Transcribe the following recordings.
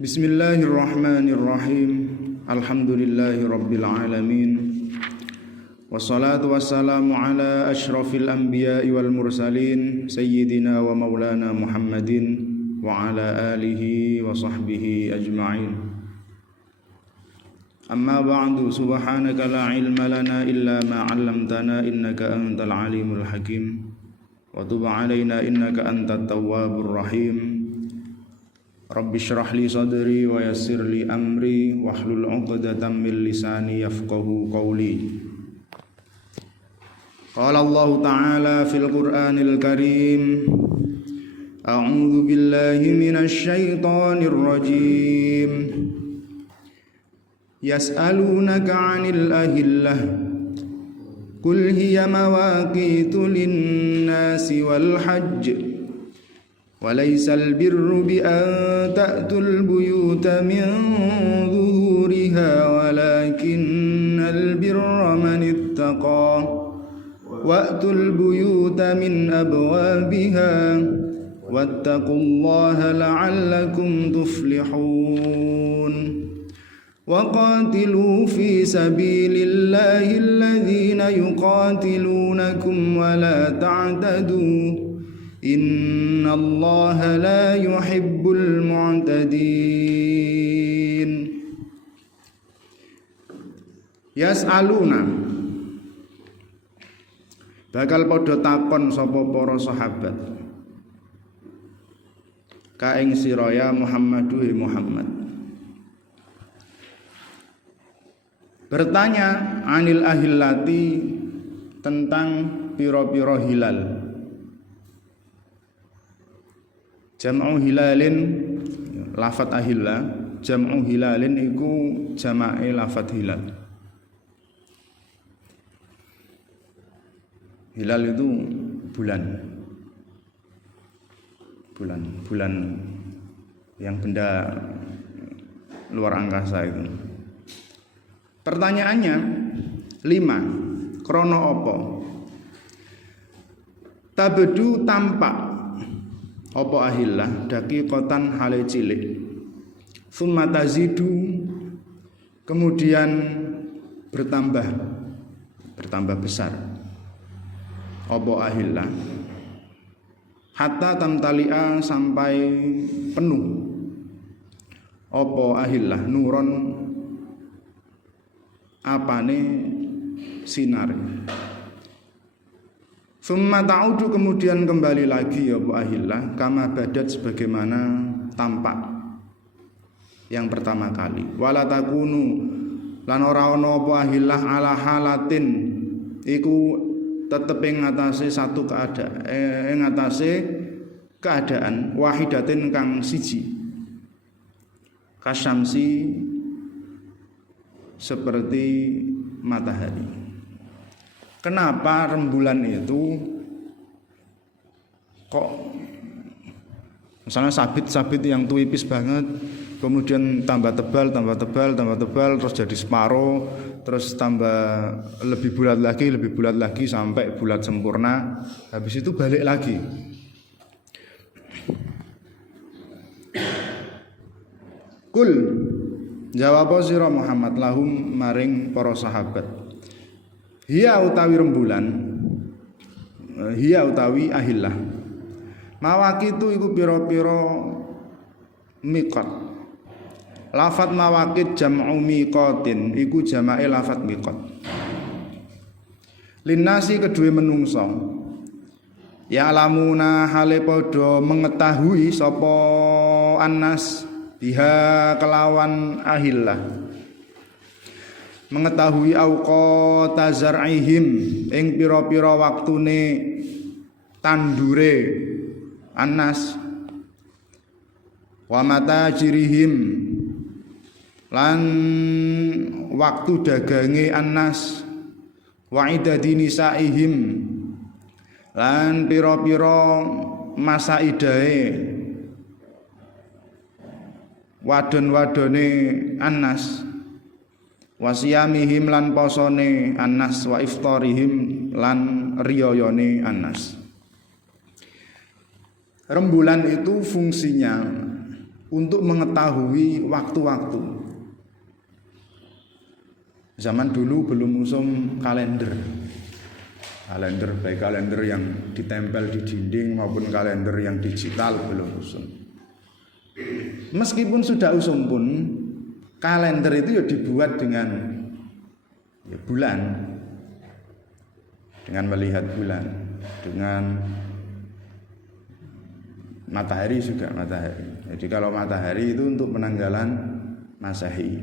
Bismillahirrahmanirrahim. Alhamdulillahi rabbil alamin. Wassalatu wassalamu ala asyrafil anbiya'i wal mursalin sayyidina wa maulana Muhammadin wa ala alihi wa sahbihi ajma'in. Amma ba'du, subhanaka la ilma lana illa ma 'allamtana innaka antal alimul hakim. Wa tub 'alaina innaka antat tawwabur rahim. Rabbi shrah li sadri wa yassir li amri wahlul 'uqdatam min lisani yafqahu qawli. Qala Allah Ta'ala fil Qur'anil Karim. A'udzu billahi minasy syaithanir rajim. Yas'alunaka 'anil ahillah. Qul hiya mawaqitu lin-nasi wal hajj. وليس البر بأن تأتوا البيوت من ظهورها ولكن البر من اتقى وأتوا البيوت من أبوابها واتقوا الله لعلكم تفلحون وقاتلوا في سبيل الله الذين يقاتلونكم ولا تعتدوا Innallaha la yuhibbul mu'tadin. Yas'aluna, bakal padha takon sapa para sahabat ka ing sira ya Muhammadu Muhammad. Bertanya anil ahillati, tentang pira-pira hilal. Jam'u hilalin, lafat ahilla. Jam'u hilalin iku jama'e lafat hilal. Hilal itu bulan. Bulan yang benda luar angkasa itu. Pertanyaannya 5. Krono apa? Tabedu tampak apa ahillah daqiqatan hale cilik, summa tazidu kemudian bertambah besar apa ahillah hatta tamtali'a sampai penuh apa ahillah nuron apane sinar. Summa ta'udu kemudian kembali lagi ya Bu ahillah kama badat sebagaimana tampak yang pertama kali. Wala takunu lan ora ana apa ahillah ala halatin iku tetep ing ngatasé satu keadaan wahidatin kang siji. Kasyamsi seperti matahari. Kenapa rembulan itu kok misalnya sabit yang tuipis banget, kemudian tambah tebal, terus jadi separuh, terus tambah lebih bulat lagi sampai bulat sempurna, habis itu balik lagi. Kul jawab sira Muhammad lahum maring para sahabat. Hiya utawi rembulan, hiya utawi ahillah. Mawaqitu iku pira-pira miqat. Lafat mawaqit jam'u miqatin iku jamake lafat miqat. Linnasi kedue menungso. Ya lamuna hale padha mengetahui sapa annas biha kelawan ahillah. Mengetahui auqata zar'ihim ing pira-pira waktune tandure annas wa matajirihim lan waktu dagange annas wa idadi nisaihim lan pira-pira masa idahe wadon-wadone annas wasiyamihim lan posone annas wa iftarihim lan riyayane annas. Rembulan itu fungsinya untuk mengetahui waktu-waktu. Zaman dulu belum usum kalender. Kalender baik kalender yang ditempel di dinding maupun kalender yang digital belum usum. Meskipun sudah usum pun kalender itu ya dibuat dengan bulan, dengan melihat bulan, dengan matahari juga matahari. Jadi kalau matahari itu untuk penanggalan Masehi,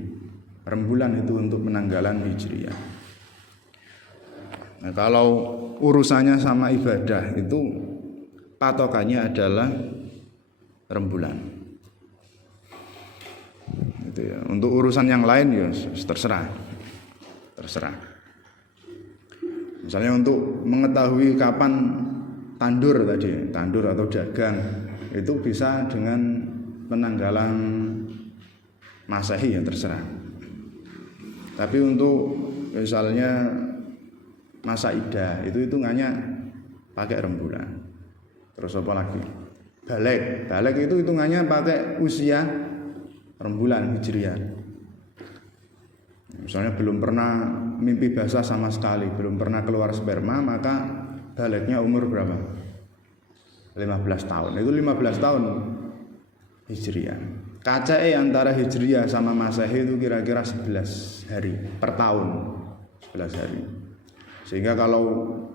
rembulan itu untuk penanggalan Hijriah. Nah, kalau urusannya sama ibadah itu patokannya adalah rembulan. Itu ya. Untuk urusan yang lain ya terserah. Misalnya untuk mengetahui kapan tandur atau dagang itu bisa dengan penanggalan Masehi ya terserah. Tapi untuk misalnya masa idah itu hitungannya pakai rembulan. Terus apa lagi? Balik itu hitungannya pakai usia rembulan Hijriah. Misalnya belum pernah mimpi basah sama sekali, belum pernah keluar sperma, maka baliknya umur berapa? 15 tahun. Itu 15 tahun Hijriah. KCE antara Hijriah sama Masehi itu kira-kira 11 hari per tahun. 11 hari. Sehingga kalau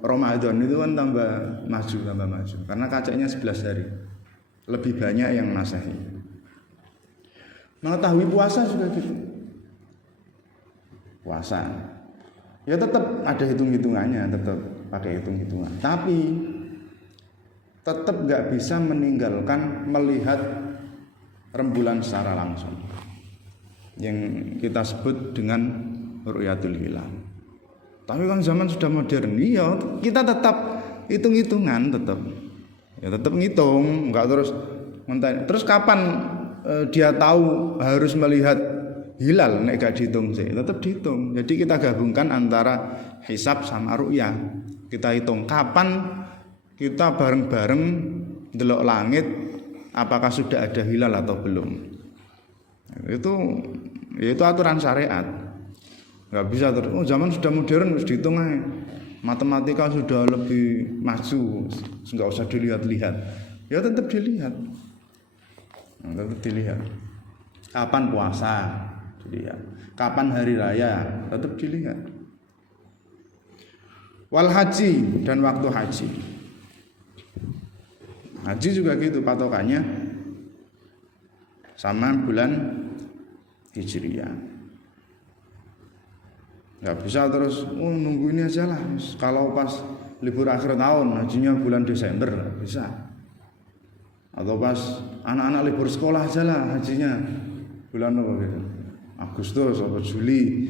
Ramadan itu kan tambah maju. Karena KCE-nya 11 hari. Lebih banyak yang Masehi. Mengetahui puasa juga gitu. Puasa ya tetap ada hitung-hitungannya, tetap pakai hitung-hitungan, tapi tetap gak bisa meninggalkan melihat rembulan secara langsung yang kita sebut dengan ru'yatul hilal. Tapi kan zaman sudah modern, iya kita tetap hitung-hitungan, tetap ngitung, nggak terus kapan dia tahu harus melihat hilal nek gak dihitung sih, tetap dihitung. Jadi kita gabungkan antara hisab sama ru'yah. Kita hitung kapan kita bareng-bareng delok langit apakah sudah ada hilal atau belum. Itu aturan syariat. Enggak bisa terus zaman sudah modern harus dihitung aja. Matematika sudah lebih maju, enggak usah dilihat-lihat. Ya tetap dilihat. Tetap dilihat. Kapan puasa? Dilihat. Kapan hari raya tetap dilihat. Wal haji dan waktu haji. Haji juga gitu patokannya sama bulan Hijriah. Nggak bisa terus nunggu ini aja lah. Kalau pas libur akhir tahun hajinya bulan Desember bisa. Atau pas anak-anak libur sekolah aja lah hajinya bulan apa gitu. Agustus atau Juli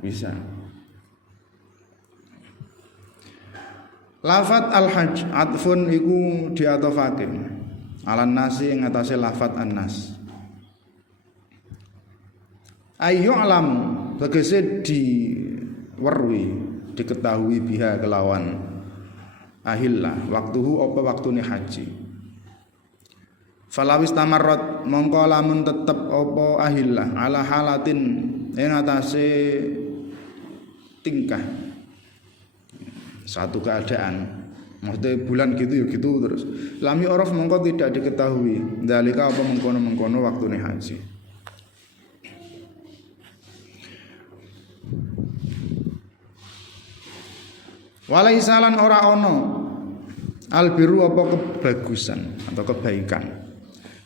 bisa. Lafat al-hajj atfun iku diatofake alan nasi ing atase lafat an-nas. Ayu alam tegese diwerwi diketahui biha kelawan ahillah waktuhu apa waktune haji. Falawis tamarrot mongko lamun tetep apa ahillah ala halatin ing atase tingkah satu keadaan, maksudnya bulan gitu ya gitu terus. Lami orof mongko tidak diketahui dalika apa mengkono waktune haji. Walaisalan ora ono albiru apa kebagusan atau kebaikan.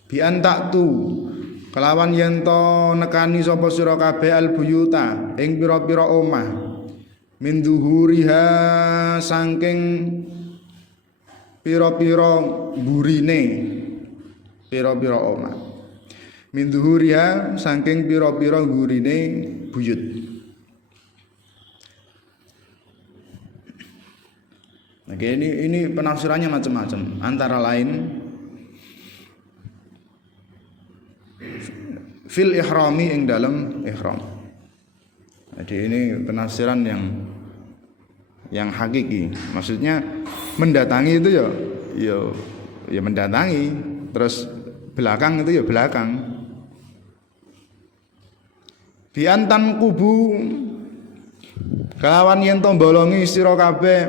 Bi antaktu kelawan yen to nekani sapa sira kabeh albuyuta ing pira-pira omah min duhuriha saking pira-pira burine pira-pira omah min duhuriha saking pira-pira gurine buyut. Oke, ini penafsirannya macam-macam. Antara lain fil ihrami ing dalam ihram. Jadi ini penafsiran yang hakiki. Maksudnya mendatangi itu ya mendatangi, terus belakang itu ya belakang. Biantan kubu kelawan yen to bolongi sira kabeh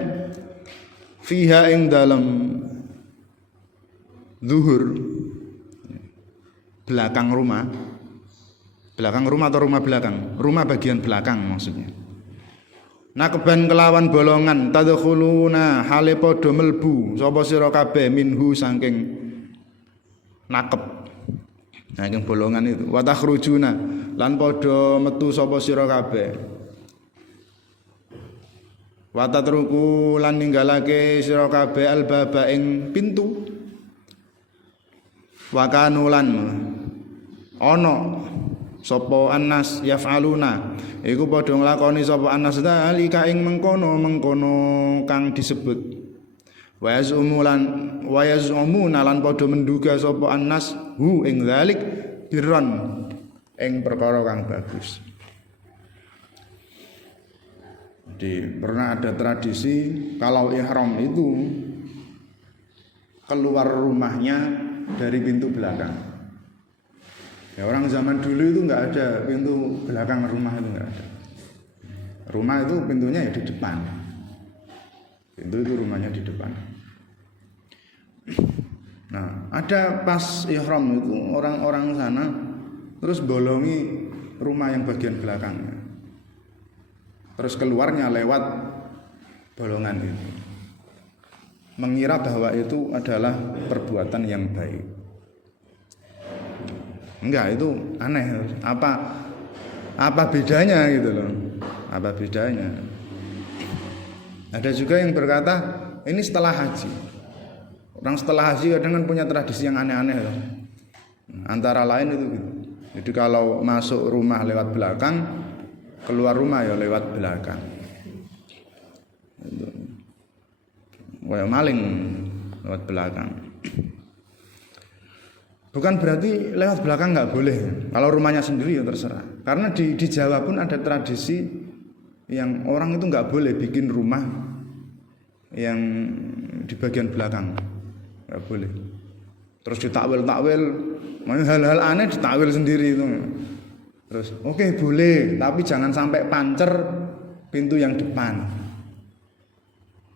fiha ing dalem zuhur belakang rumah atau rumah belakang, rumah bagian belakang maksudnya. Nakban kelawan bolongan tadkhuluna hale padha melbu sapa sira kabeh minhu saking nakep. Saking bolongan itu wa takhrujuna lan padha metu sapa sira kabeh. Wa tatruku lan ninggalake sira kabeh albaba ing pintu. Wa kanulan ana sapa annas yaf'aluna iku padha nglakoni sapa annas dalika ing mengkono kang disebut wa yazumuna lan padha menduga sapa annas hu ing dalik birron ing perkara kang bagus. Jadi pernah ada tradisi kalau ihram itu keluar rumahnya dari pintu belakang. Ya, orang zaman dulu itu nggak ada pintu belakang rumah, itu nggak ada. Rumah itu pintunya ya di depan. Pintu itu rumahnya di depan. Nah, ada pas ihram itu orang-orang sana terus bolongi rumah yang bagian belakangnya. Terus keluarnya lewat bolongan itu. Mengira bahwa itu adalah perbuatan yang baik. Enggak, itu aneh. Apa bedanya gitu loh? Apa bedanya? Ada juga yang berkata ini setelah haji. Orang setelah haji kadang kan punya tradisi yang aneh-aneh loh. Antara lain itu gitu. Jadi kalau masuk rumah lewat belakang, keluar rumah ya lewat belakang. Kayak maling lewat belakang. Bukan berarti lewat belakang nggak boleh. Kalau rumahnya sendiri ya terserah. Karena di Jawa pun ada tradisi yang orang itu nggak boleh bikin rumah yang di bagian belakang, nggak boleh. Terus ditakwil, hal-hal aneh ditakwil sendiri itu. Terus oke, boleh, tapi jangan sampai pancer pintu yang depan.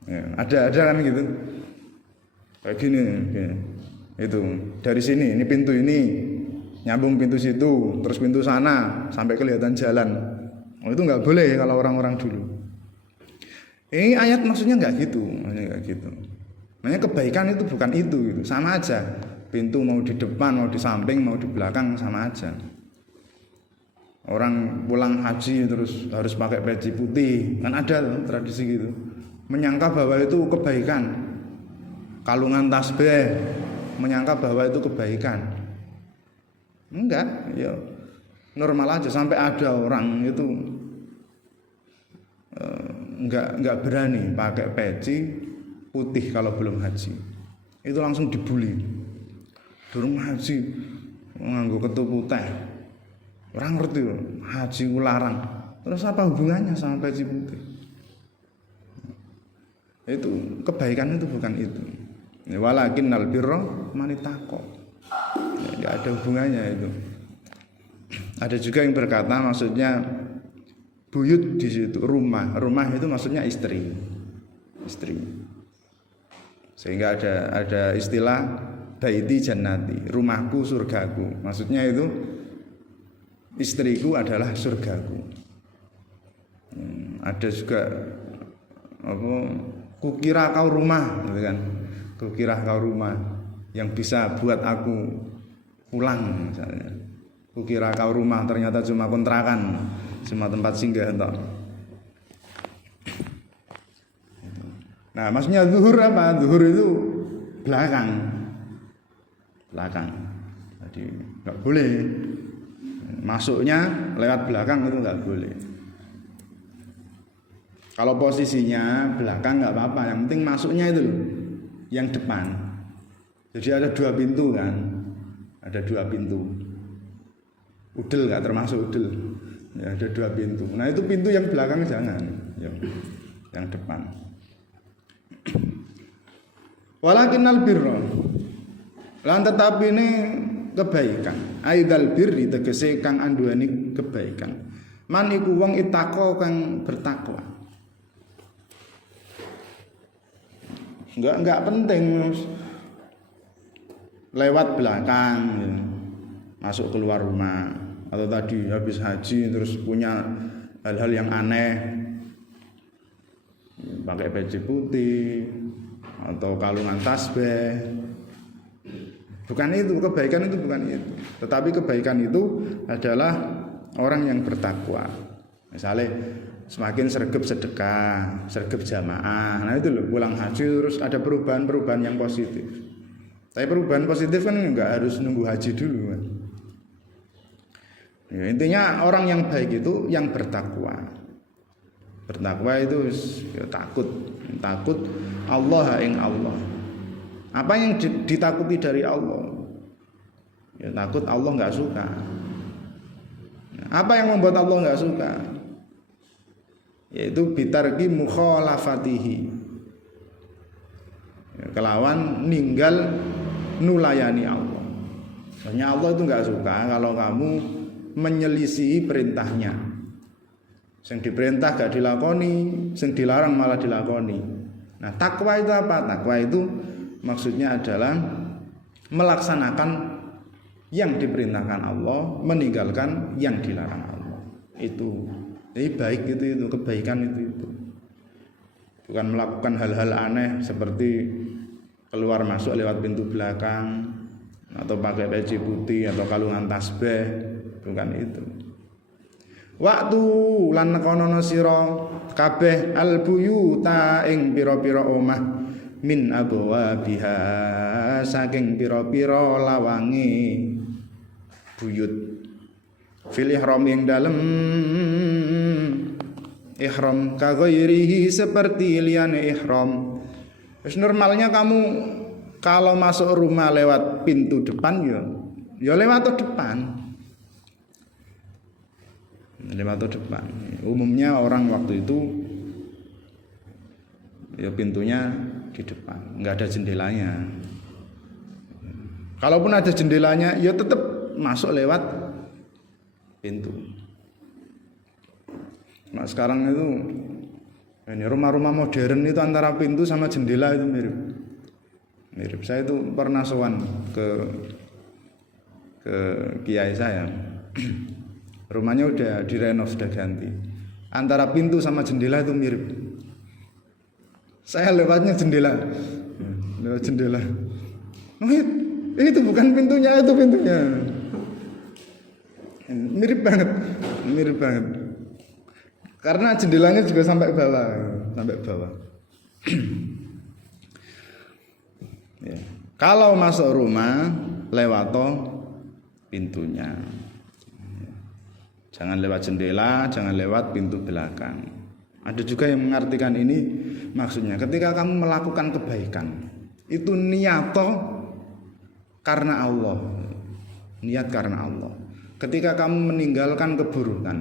Ya, ada kan gitu. Kayak gini. Itu dari sini, ini pintu ini nyambung pintu situ, terus pintu sana sampai kelihatan jalan. Oh, itu nggak boleh kalau orang-orang dulu. Ini ayat maksudnya nggak gitu, Makanya kebaikan itu bukan itu, gitu. Sama aja. Pintu mau di depan, mau di samping, mau di belakang sama aja. Orang pulang haji terus harus pakai peci putih, kan ada tradisi gitu. Menyangka bahwa itu kebaikan. Kalungan tasbih, menyangka bahwa itu kebaikan. Enggak, ya normal aja. Sampai ada orang itu enggak berani pakai peci putih kalau belum haji. Itu langsung dibully. Durung haji nganggo ketuku teh. Orang ngerti haji larang. Terus apa hubungannya sama peci putih? Itu kebaikan itu bukan itu. Walakinnal birra manitaqo. Enggak ada hubungannya itu. Ada juga yang berkata maksudnya buyut di situ rumah. Rumah itu maksudnya istri. Sehingga ada istilah baiti jannati, rumahku surgaku. Maksudnya itu istriku adalah surgaku. Ada juga apa? Kukira kau rumah, gitu kan? Kukira kau rumah yang bisa buat aku pulang misalnya. Kukira kau rumah ternyata cuma kontrakan, cuma tempat singgah toh. Nah, maksudnya zuhur apa? Zuhur itu belakang. Jadi nggak boleh. Masuknya lewat belakang itu nggak boleh. Kalau posisinya belakang nggak apa-apa, yang penting masuknya itu yang depan. Jadi ada 2 pintu kan, ada 2 pintu. Udel nggak termasuk udel, ya, ada 2 pintu. Nah itu pintu yang belakang jangan, yang depan. Walakinnal birra, lan tetapi ini kebaikan. Aidal birri tegese kang anduweni kebaikan. Man iku wong ittaqo kang bertakwa. Enggak penting lewat belakang ya. Masuk keluar rumah atau tadi habis haji terus punya hal-hal yang aneh, pakai peci putih atau kalungan tasbih. Bukan itu, kebaikan itu bukan itu. Tetapi kebaikan itu adalah orang yang bertakwa. Misalnya semakin sregep sedekah, sregep jamaah. Nah itu loh, pulang haji terus ada perubahan-perubahan yang positif. Tapi perubahan positif kan enggak harus nunggu haji dulu kan. Ya, intinya orang yang baik itu yang bertakwa. Bertakwa itu ya, takut Allah ing Allah. Apa yang ditakuti dari Allah? Ya takut Allah enggak suka. Apa yang membuat Allah enggak suka? Yaitu bitarki mukhalafatihi. Ya, kelawan ninggal nulayani Allah. Soalnya Allah itu enggak suka kalau kamu menyelisihi perintahnya. Yang diperintah gak dilakoni, yang dilarang malah dilakoni. Nah, takwa itu apa? Takwa itu maksudnya adalah melaksanakan yang diperintahkan Allah, meninggalkan yang dilarang Allah. Itu. Jadi baik itu kebaikan itu. Bukan melakukan hal-hal aneh seperti keluar masuk lewat pintu belakang atau pakai peci putih atau kalungan tasbih, bukan itu. Waktu lan nekono sira kabeh albuyuta ing pira-pira omah min abwabiha saking pira-pira lawange buyut fil ihram yang dalem ihram ka ghairihi seperti liyane ihram. Wis normalnya kamu kalau masuk rumah lewat pintu depan ya lewat depan. Lewat depan. Umumnya orang waktu itu ya pintunya di depan, enggak ada jendelanya. Kalaupun ada jendelanya ya tetap masuk lewat pintu. Nah, sekarang itu ini rumah-rumah modern itu antara pintu sama jendela itu mirip. Saya itu pernah sowan ke kiai saya. Rumahnya udah direnov, sudah ganti. Antara pintu sama jendela itu mirip. Saya lewatnya jendela. Lewat jendela. Oh, itu bukan pintunya, itu pintunya. Mirip banget. Karena jendelanya juga sampai bawah. Ya. Kalau masuk rumah lewat pintunya. Jangan lewat jendela, jangan lewat pintu belakang. Ada juga yang mengartikan ini maksudnya ketika kamu melakukan kebaikan itu niato karena Allah. Niat karena Allah. Ketika kamu meninggalkan keburukan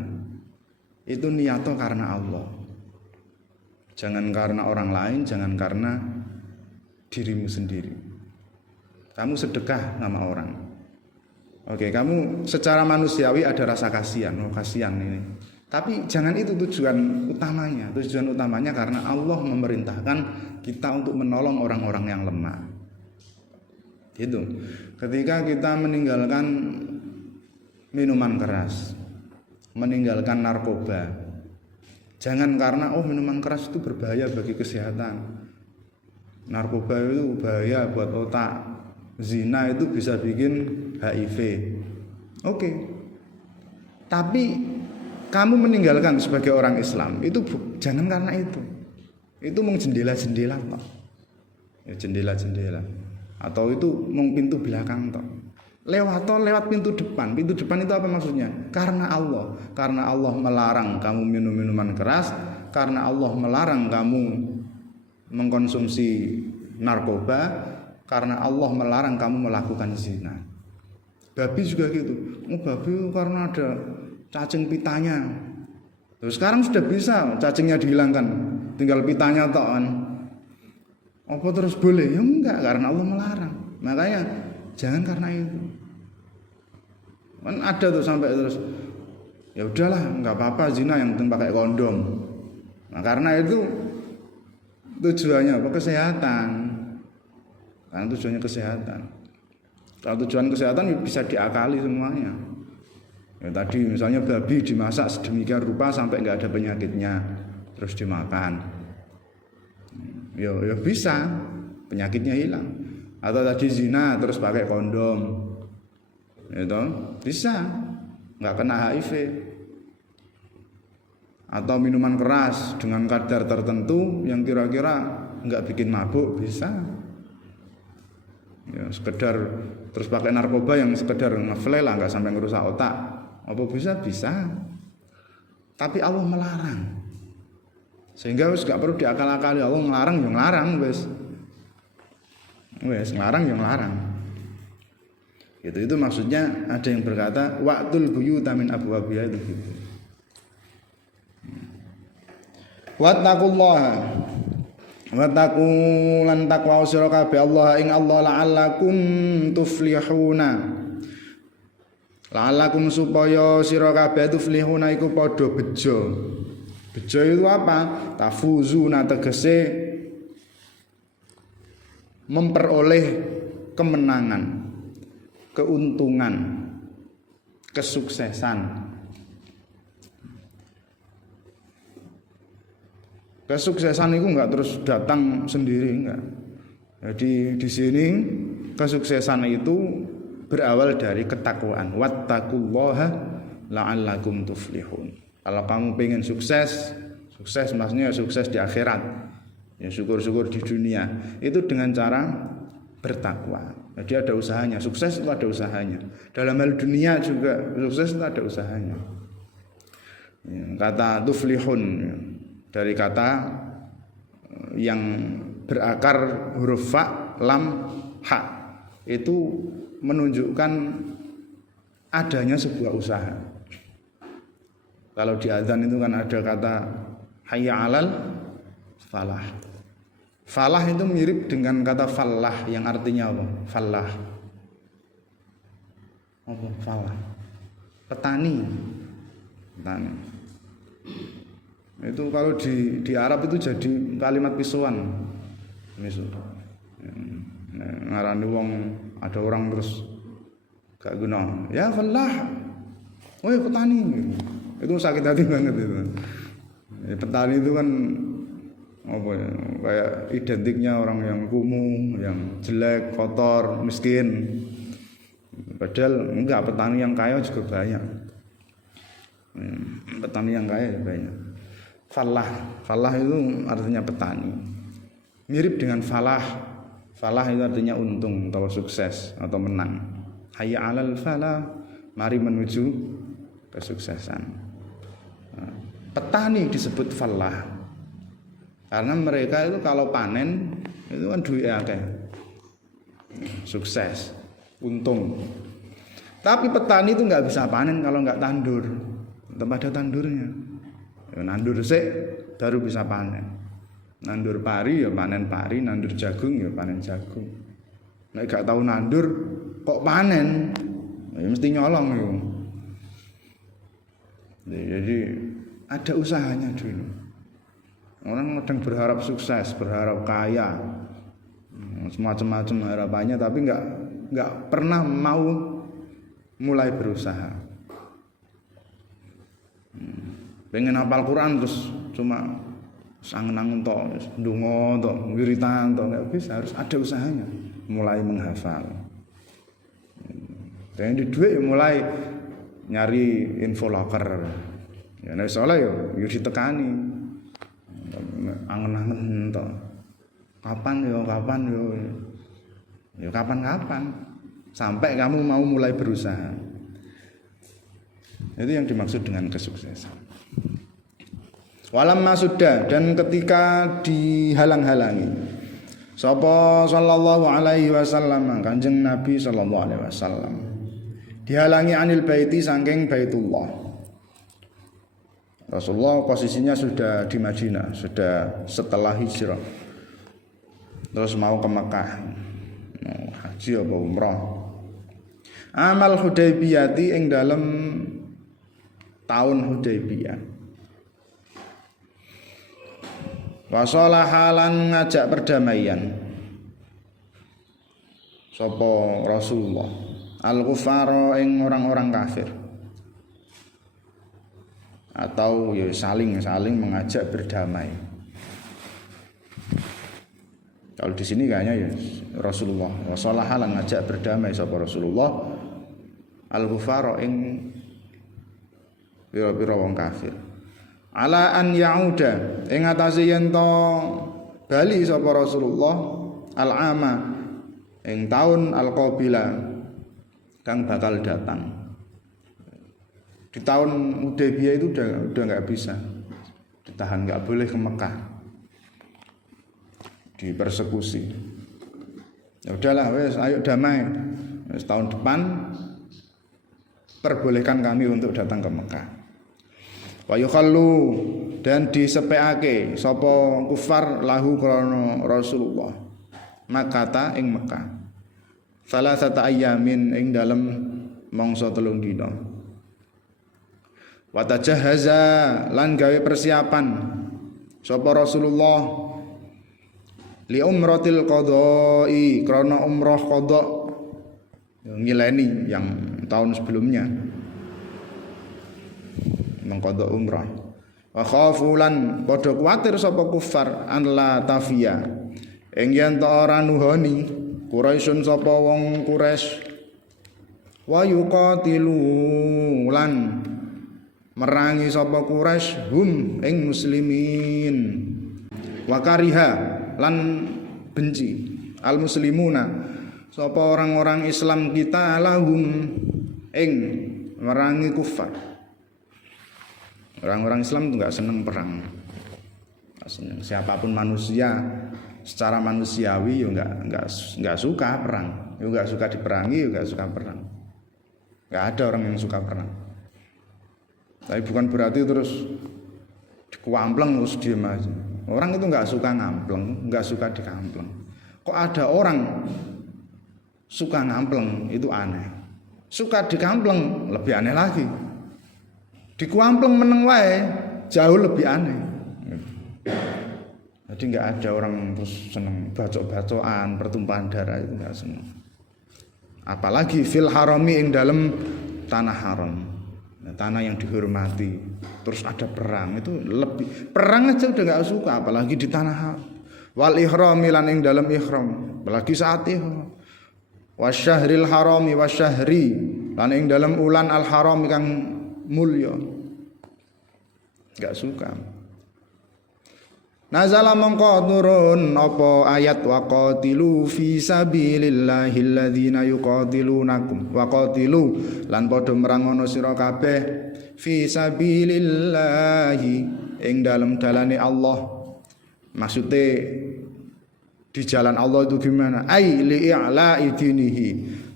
itu niato karena Allah. Jangan karena orang lain, jangan karena dirimu sendiri. Kamu sedekah sama orang. Oke, kamu secara manusiawi ada rasa kasihan, kasihan ini. Tapi jangan itu tujuan utamanya. Tujuan utamanya karena Allah memerintahkan kita untuk menolong orang-orang yang lemah. Gitu. Ketika kita meninggalkan minuman keras, meninggalkan narkoba, jangan karena minuman keras itu berbahaya bagi kesehatan. Narkoba itu bahaya buat otak. Zina itu bisa bikin HIV. Oke. Tapi kamu meninggalkan sebagai orang Islam itu jangan karena itu. Itu mau jendela-jendela toh. Ya jendela-jendela. Atau itu mau pintu belakang toh. Lewat pintu depan. Pintu depan itu apa maksudnya? Karena Allah. Karena Allah melarang kamu minum minuman keras, karena Allah melarang kamu mengkonsumsi narkoba, karena Allah melarang kamu melakukan zina. Babi juga gitu. Babi karena ada cacing pitanya. Terus sekarang sudah bisa cacingnya dihilangkan, tinggal pitanya tok kan. Apa terus boleh? Ya enggak, karena Allah melarang. Makanya jangan karena itu. Kan ada tuh sampai terus ya udahlah nggak apa-apa zina yang penting pakai kondom. Nah karena itu tujuannya apa? Kesehatan. Karena tujuannya kesehatan. Kalau tujuan kesehatan bisa diakali semuanya. Ya, tadi misalnya babi dimasak sedemikian rupa sampai nggak ada penyakitnya, terus dimakan. Ya bisa, penyakitnya hilang. Atau tadi zina terus pakai kondom, itu bisa, nggak kena HIV. Atau minuman keras dengan kadar tertentu yang kira-kira nggak bikin mabuk bisa. Ya, sekedar terus pakai narkoba yang sekedar ngefle lah, nggak sampai ngerusak otak, apa bisa? Tapi Allah melarang, sehingga wis nggak perlu diakal-akali. Allah melarang, yang melarang wis ngelarang yang melarang. Itu maksudnya ada yang berkata waqtul buyuta min abwabiha itu gitu. Wattaqullaha wattaqulan taqwa sira kabeh Allah ing Allah la'allakum tuflihuna. La'allakum supaya sira kabeh tuflihuna iku padha bejo. Bejo itu apa? Tafuzuna tegese memperoleh kemenangan, keuntungan, kesuksesan. Kesuksesan itu enggak terus datang sendiri, enggak. Jadi di sini kesuksesan itu berawal dari ketakwaan. Wattaqullaha la'allakum tuflihun. Kalau kamu pengen sukses maksudnya sukses di akhirat. Ya syukur-syukur di dunia. Itu dengan cara bertakwa. Jadi ada usahanya. Sukses itu ada usahanya. Dalam hal dunia juga sukses itu ada usahanya. Ya, kata tuflihun dari kata yang berakar huruf fa, lam, ha itu menunjukkan adanya sebuah usaha. Kalau di azan itu kan ada kata hayya 'alal falah. Falah itu mirip dengan kata falah yang artinya apa? Falah. Apa falah? Petani. Itu kalau di Arab itu jadi kalimat pisuan. Misal ngarani wong ada orang terus gak guna. Ya falah. Oh ya petani. Itu sakit hati banget itu. Ya, petani itu kan apa ya, kayak identiknya orang yang kumuh, yang jelek, kotor, miskin. Padahal enggak, petani yang kaya juga banyak. Petani yang kaya banyak. Falah itu artinya petani. Mirip dengan falah. Falah itu artinya untung atau sukses atau menang. Hayya 'alal falah, mari menuju kesuksesan. Petani disebut falah karena mereka itu kalau panen itu kan duit akeh. Sukses, untung. Tapi petani itu nggak bisa panen kalau nggak tandur. Tetap ada tandurnya. Ya, nandur sik baru bisa panen. Nandur pari ya panen pari, nandur jagung ya panen jagung. Nek gak tahu nandur kok panen, ya mesti nyolong yo. Jadi ada usahanya dulu. Orang kadang berharap sukses, berharap kaya, semacam-macam harapannya, tapi nggak pernah mau mulai berusaha. Pengen hafal Quran terus cuma angen-angen tok, ndonga tok, wiritan tok, nggak bisa, harus ada usahanya. Mulai menghafal. Dan di duit mulai nyari info locker. Ya nek saleh yo ditekani. Angen-angen tok. Kapan yo. Ya kapan-kapan. Sampai kamu mau mulai berusaha. Itu yang dimaksud dengan kesuksesan. Walamma sudah, dan ketika dihalang-halangi sapa sallallahu alaihi wasallam, Kanjeng Nabi sallallahu alaihi wasallam dihalangi anil baiti saking Baitullah. Rasulullah posisinya sudah di Madinah, sudah setelah hijrah. Terus mau ke Mekah, mau haji apa umrah. Amal Hudaybiyati ing dalem tahun Hudaybiyah. Wa salahalan ngajak perdamaian sapa Rasulullah al-ghufara ing orang-orang kafir. Atau ya saling mengajak berdamai. Kalau di sini kayaknya ya Rasulullah wasalahalan ngajak berdamai sapa Rasulullah al-ghufara ing pira-pira wong kafir. Ala an yauda ing atase yen to bali sapa Rasulullah al-ama ing taun al-qabila kang bakal datang. Di tahun Hudaybiyah itu udah nggak bisa ditahan, nggak boleh ke Mekah, dipersekusi. Ya udahlah, wes ayo damai. Wes tahun depan perbolehkan kami untuk datang ke Mekah. Wa yukhallu dan disepeake sapa kufar lahu krana Rasulullah makata ing Mekah. Salasata ayyamin ing dalem mangsa 3 dina. Wa tajahaza lan gawe persiapan sapa Rasulullah li umratil qada'i krana umrah qada ngileni yang tahun sebelumnya mengqada umrah. Wa khafulan padha kuwatir sapa kufar an la tafiya ing yen ta ora nuhoni Quraisyun sapa wong Quraisy wa yuqatilu lan merangi sapa Quraisy hum ing muslimin wa kariha lan benci al muslimuna sapa orang-orang Islam kita lahum ing merangi kufar. Orang-orang Islam itu enggak senang perang. Siapapun manusia secara manusiawi ya enggak suka perang. Ya enggak suka diperangi, ya enggak suka perang. Enggak ada orang yang suka perang. Tapi bukan berarti terus dikuampleng terus diem aja. Orang itu nggak suka ngampleng, nggak suka dikampleng. Kok ada orang suka ngampleng, itu aneh. Suka dikampleng lebih aneh lagi. Dikuampleng meneng wae jauh lebih aneh. Jadi nggak ada orang terus seneng bacok-bacokan, pertumpahan darah, itu nggak seneng. Apalagi fil harami ing dalam tanah haram. Tanah yang dihormati, terus ada perang, itu lebih perang aja udah nggak suka, apalagi di tanah wal ihrami lan ing dalam ihram, apalagi saat ihram wasyahril harami wasyahri lan ing dalam ulan al haram kang mulya, nggak suka. Nazala mongko turun apa ayat wa qatilu fi sabilillahi alladzina yuqatilunakum wa qatilu lan padha merangono sira kabeh fi sabilillahi ing dalem dalane Allah. Maksude di jalan Allah itu gimana? Ai li i'la'i dinihi,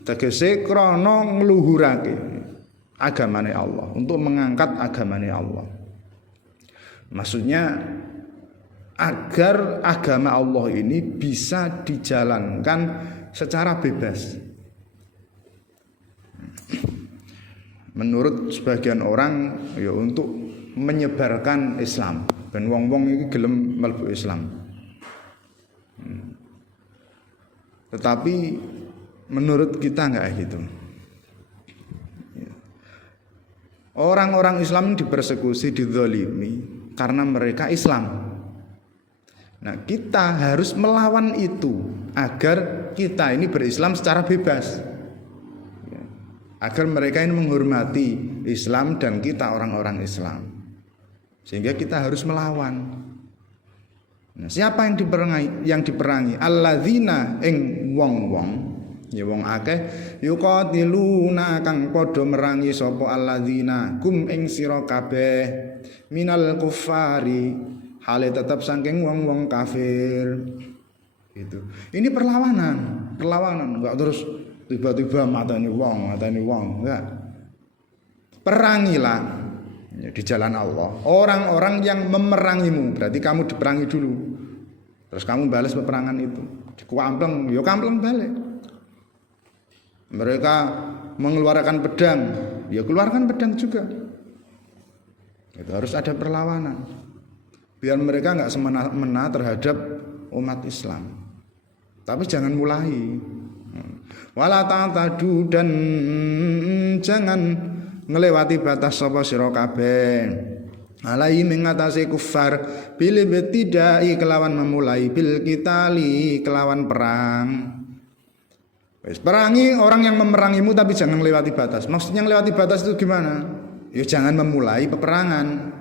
tegese krana ngluhurake agamane Allah, untuk mengangkat agamane Allah. Maksudnya agar agama Allah ini bisa dijalankan secara bebas. Menurut sebagian orang ya untuk menyebarkan Islam, ben wong-wong iki gelem mlebu Islam. Tetapi menurut kita enggak gitu. Orang-orang Islam dipersekusi, dizalimi karena mereka Islam. Nah, kita harus melawan itu agar kita ini berislam secara bebas. Agar mereka ini menghormati Islam dan kita orang-orang Islam. Sehingga kita harus melawan. Nah, siapa yang diperangi? Yang diperangi alladzina ing wong-wong, ya wong akeh yuqatiluna kang padha merangi sapa alladzina kum ing sira kabeh minal kuffari hale tetap saking wong-wong kafir. Gitu. Ini perlawanan, enggak terus tiba-tiba mateni wong, enggak. Perangilah ya, di jalan Allah orang-orang yang memerangimu, berarti kamu diperangi dulu. Terus kamu balas peperangan itu. Dikuampleng, yo kampleng balik. Mereka mengeluarkan pedang, ya keluarkan pedang juga. Itu harus ada perlawanan. Biar mereka enggak semena-mena terhadap umat Islam. Tapi jangan mulai. Wala ta'tadu, dan jangan ngelewati batas sapa sira kabeh. Alai mengatasi kufar bil ibtidai, kelawan memulai, bil qitali, kelawan perang. Wis perangi orang yang memerangimu, tapi jangan melewati batas. Maksudnya melewati batas itu gimana? Ya jangan memulai peperangan.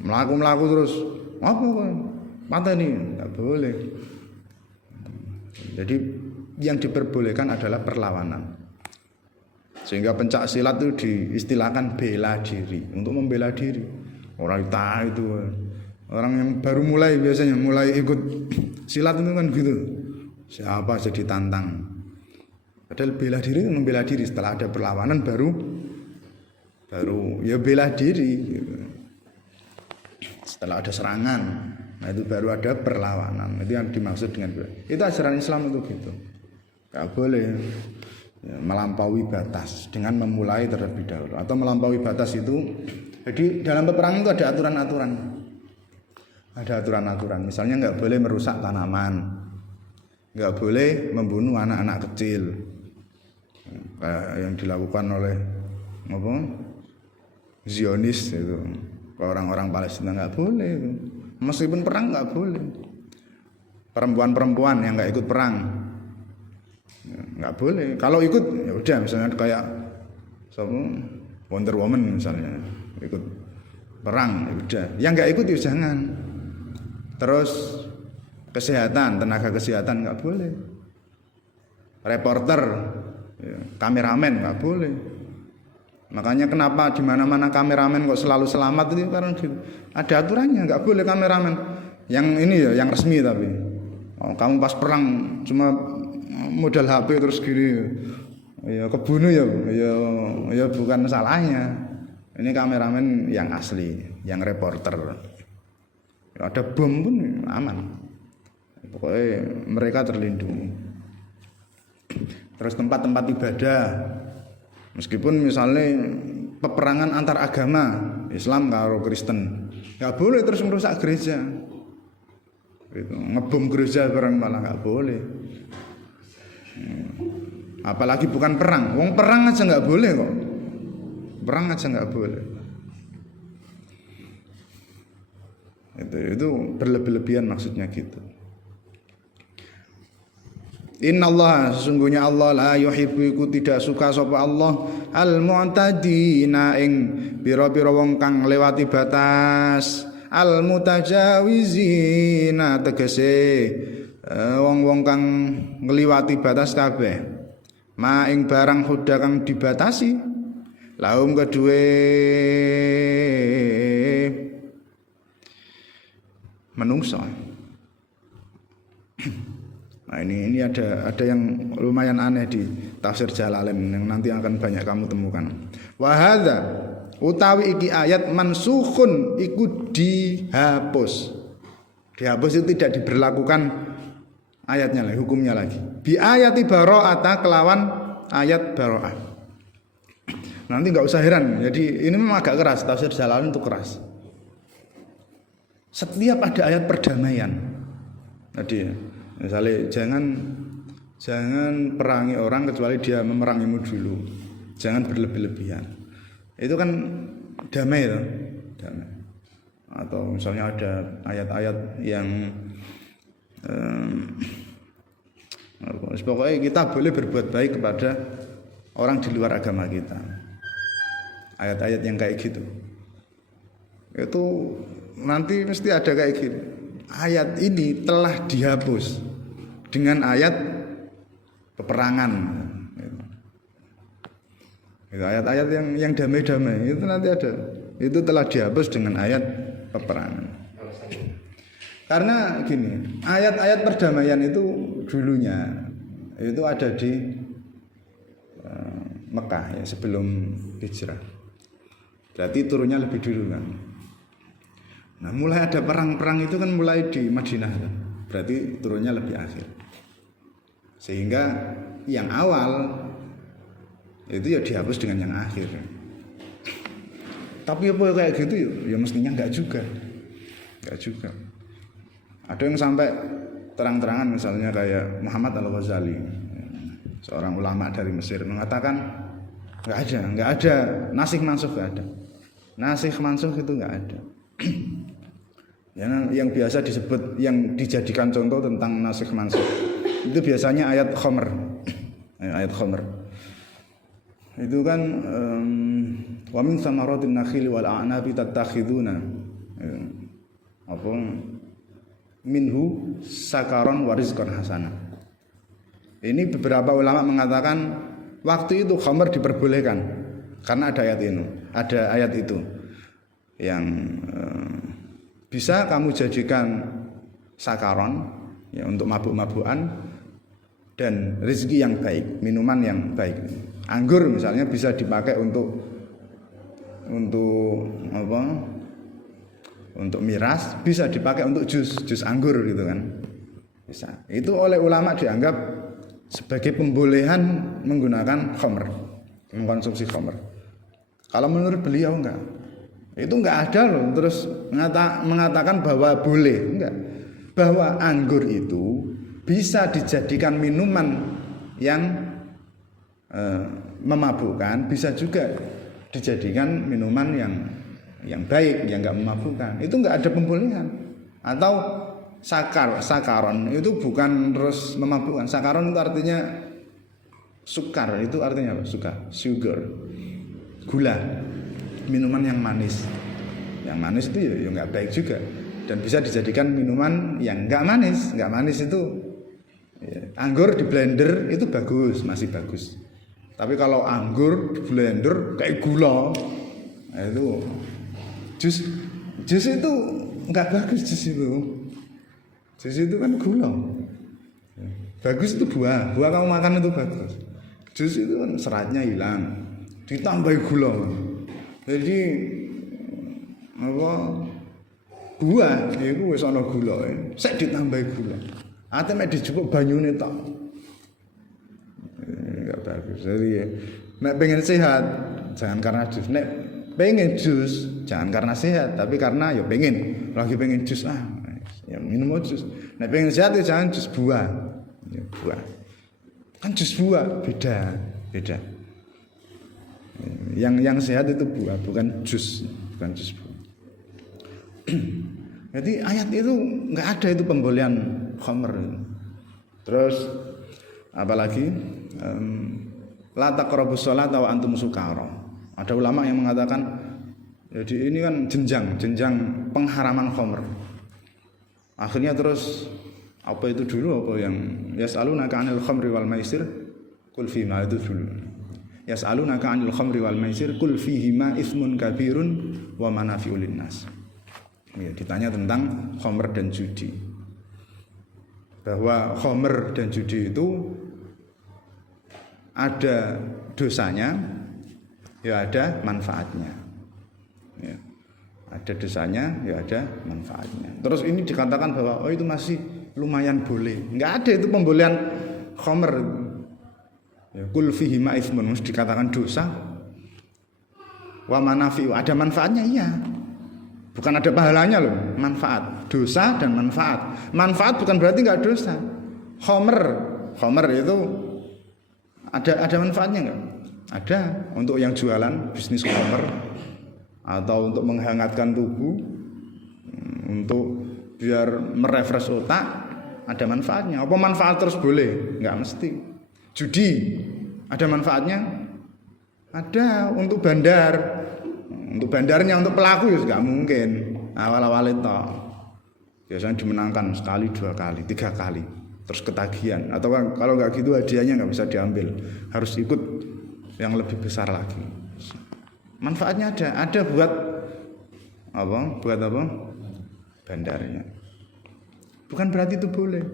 Melaku terus apa mata ini nggak boleh. Jadi yang diperbolehkan adalah perlawanan. Sehingga pencak silat itu diistilahkan bela diri, untuk membela diri. Orang itu orang yang baru mulai, biasanya mulai ikut silat itu kan gitu. Siapa aja ditantang. Padahal bela diri itu membela diri. Setelah ada perlawanan baru ya bela diri gitu. Setelah ada serangan, nah itu baru ada perlawanan. Itu yang dimaksud dengan itu ajaran Islam itu gitu. Gak boleh ya, melampaui batas dengan memulai terlebih dahulu. Atau melampaui batas itu, jadi dalam peperangan itu ada aturan-aturan. Ada aturan-aturan. Misalnya nggak boleh merusak tanaman, nggak boleh membunuh anak-anak kecil, yang dilakukan oleh Zionis itu. Orang-orang Palestina nggak boleh itu. Meskipun perang nggak boleh. Perempuan-perempuan yang nggak ikut perang nggak boleh. Kalau ikut ya udah, misalnya kayak Wonder Woman misalnya ikut perang ya udah. Yang nggak ikut ya jangan. Terus kesehatan, tenaga kesehatan nggak boleh. Reporter, ya, kameramen nggak boleh. Makanya kenapa di mana-mana kameramen kok selalu selamat itu karena ada aturannya, nggak boleh kameramen yang ini ya, yang resmi tapi. Oh, kamu pas perang cuma modal HP terus gini, ya kebunuh ya bukan salahnya. Ini kameramen yang asli, yang reporter. Ya, ada bom pun aman. Pokoknya mereka terlindungi. Terus tempat-tempat ibadah. Meskipun misalnya peperangan antar agama, Islam karo Kristen, nggak boleh terus merusak gereja, gitu. Ngebom gereja barang malah nggak boleh. Apalagi bukan perang, wong perang aja nggak boleh kok, perang aja nggak boleh. Itu berlebih-lebihan maksudnya gitu. Innallaha, sesungguhnya Allah, la yuhibbu, iku tidak suka sapa Allah al-mu'tadina ing pira-pira wong kang lewati batas, al-mutajawizina tegese wong-wong kang ngliwati batas kabeh, ma ing barang huda kang dibatasi, lahum kedue menungso. Nah ini ada yang lumayan aneh di tafsir Jalalain yang nanti akan banyak kamu temukan. Wa hadza, utawi iki ayat mansukhun, iku dihapus. Dihapus itu tidak diberlakukan ayatnya lagi, hukumnya lagi. Bi ayati bara'ata, kelawan ayat bara'ah. Nanti enggak usah heran. Jadi ini memang agak keras, tafsir Jalalain itu keras. Setiap ada ayat perdamaian. Tadi misalnya jangan perangi orang kecuali dia memerangimu dulu. Jangan berlebih-lebihan. Itu kan damai loh. Damai. Atau misalnya ada ayat-ayat yang pokoknya kita boleh berbuat baik kepada orang di luar agama kita. Ayat-ayat yang kayak gitu. Itu nanti mesti ada kayak gitu. Ayat ini telah dihapus dengan ayat peperangan. Itu ayat-ayat yang damai-damai itu nanti ada. Itu telah dihapus dengan ayat peperangan. Karena gini, ayat-ayat perdamaian itu dulunya itu ada di Mekah ya, sebelum hijrah. Berarti turunnya lebih dulu kan. Nah mulai ada perang-perang itu kan mulai di Madinah kan? Berarti turunnya lebih akhir. Sehingga yang awal itu ya dihapus dengan yang akhir. Tapi apa kayak gitu ya mestinya enggak juga. Ada yang sampai terang-terangan misalnya kayak Muhammad Al-Ghazali, seorang ulama dari Mesir, mengatakan enggak ada nasikh mansukh, enggak ada. Nasikh mansukh itu enggak ada. Yang biasa disebut, yang dijadikan contoh tentang nasikh mansukh itu biasanya ayat khamr. Ayat khamr. Itu kan wa min samaratin nakhili wal a'nabi tattakhiduna minhu sakaron wa rizqan hasana. Ini beberapa ulama mengatakan waktu itu khamr diperbolehkan karena ada ayat itu yang bisa kamu jadikan sakaron ya, untuk mabuk-mabukan dan rezeki yang baik, minuman yang baik. Anggur misalnya bisa dipakai untuk apa? Untuk miras, bisa dipakai untuk jus anggur gitu kan. Bisa. Itu oleh ulama dianggap sebagai pembolehan menggunakan khamr, mengkonsumsi khamr. Kalau menurut beliau enggak. Itu enggak ada loh terus mengatakan bahwa boleh, enggak. Bahwa anggur itu bisa dijadikan minuman yang memabukkan, bisa juga dijadikan minuman yang baik, yang enggak memabukkan. Itu enggak ada pembolehan. Atau sakaron itu bukan terus memabukkan. Sakaron itu artinya sukar, itu artinya apa? Sugar. Gula. Minuman yang manis. Yang manis itu ya enggak baik juga. Dan bisa dijadikan minuman yang enggak manis. Enggak manis itu ya, anggur di blender itu bagus, masih bagus. Tapi kalau anggur di blender kayak gula, nah itu jus itu enggak bagus. Jus itu kan gula. Bagus itu buah kamu makan itu bagus. Jus itu kan seratnya hilang, ditambah gula. Jadi apa? Buah itu wis ana gulae, sik ditambah gula. Ate mek dijupuk banyune tok. Enggak bagus. Jadi nek pengen sehat jangan karena jus. Nek pengen jus jangan karena sehat, tapi karena ya pengen. Lagi pengen jus ya minum jus. Nek pengen sehat ya jangan jus buah. Ya buah. Kan jus buah beda. Yang sehat itu buah, bukan jus buah. Jadi ayat itu enggak ada itu pembolehan khamr. Terus apalagi la taqrabus sholata wa antum sukara. Ada ulama yang mengatakan jadi ini kan jenjang pengharaman khamr. Akhirnya terus apa itu dulu apa yang yas'alunaka 'anil khamri wal maisir qul fihima itu dulu. Yas'alunaka 'anil khamri wal maisir qul fihima itsmun kabirun wa manafi'ul linnas. Ya, ditanya tentang khamr dan judi. Bahwa khamr dan judi itu ada dosanya, ya ada manfaatnya. Ya. Ada dosanya, ya ada manfaatnya. Terus ini dikatakan bahwa itu masih lumayan boleh. Enggak ada itu pembolehan khamr. Ya, kul fihi ma itsmun, dikatakan dosa. Wa manafi'u, ada manfaatnya iya. Bukan ada pahalanya loh, manfaat. Dosa dan manfaat. Manfaat bukan berarti enggak dosa. Khamr itu ada manfaatnya enggak? Ada untuk yang jualan bisnis khamr atau untuk menghangatkan tubuh, untuk biar merefresh otak, ada manfaatnya. Apa manfaat terus boleh? Enggak mesti. Judi ada manfaatnya? Ada untuk bandar. Untuk bandarnya, untuk pelaku ya enggak mungkin. Awal-awal itu biasanya dimenangkan sekali, 2 kali, 3 kali. Terus ketagihan. Atau kalau enggak gitu hadiahnya enggak bisa diambil. Harus ikut yang lebih besar lagi. Manfaatnya ada buat apa? Buat apa? Bandarnya. Bukan berarti itu boleh.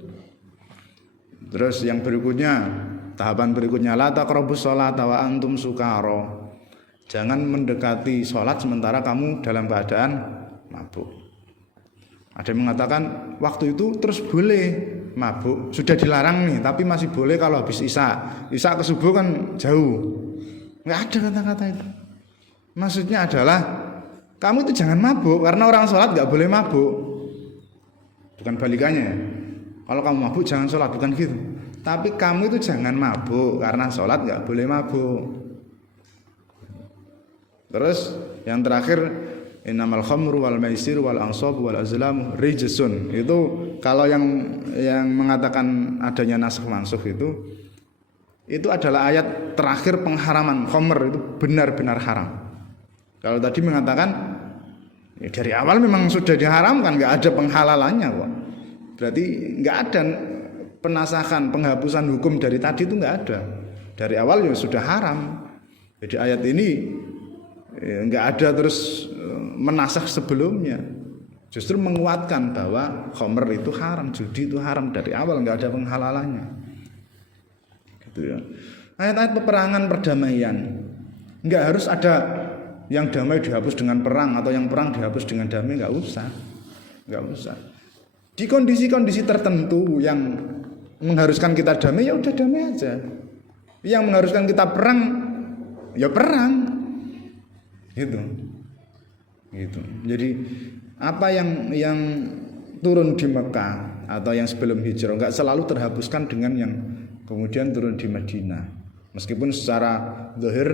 Terus yang berikutnya, tahapan berikutnya la taqrabus sholata wa antum sukara. Jangan mendekati sholat sementara kamu dalam keadaan mabuk. Ada yang mengatakan waktu itu terus boleh mabuk, sudah dilarang nih, tapi masih boleh kalau habis isya ke subuh kan jauh. Nggak ada kata-kata itu. Maksudnya adalah kamu itu jangan mabuk, karena orang sholat nggak boleh mabuk. Bukan balikannya. Kalau kamu mabuk jangan sholat, bukan gitu. Tapi kamu itu jangan mabuk, karena sholat nggak boleh mabuk. Terus yang terakhir, innamal khamru wal maisir wal ansab wal azlam rijsun. Itu kalau yang mengatakan adanya naskh mansukh itu adalah ayat terakhir pengharaman khamr, itu benar-benar haram. Kalau tadi mengatakan ya dari awal memang sudah diharamkan, nggak ada penghalalannya kok. Berarti nggak ada penasahan, penghapusan hukum dari tadi itu nggak ada. Dari awal ya sudah haram. Jadi ayat ini ya, nggak ada terus menasakh sebelumnya. Justru menguatkan bahwa khamr itu haram, judi itu haram dari awal, nggak ada penghalalannya. Gitu ya. Ayat-ayat peperangan, perdamaian, nggak harus ada yang damai dihapus dengan perang atau yang perang dihapus dengan damai, nggak usah. Di kondisi-kondisi tertentu yang mengharuskan kita damai, ya udah damai aja. Yang mengharuskan kita perang, ya perang. Gitu. Jadi apa yang turun di Mekah atau yang sebelum hijrah nggak selalu terhapuskan dengan yang kemudian turun di Madinah. Meskipun secara zahir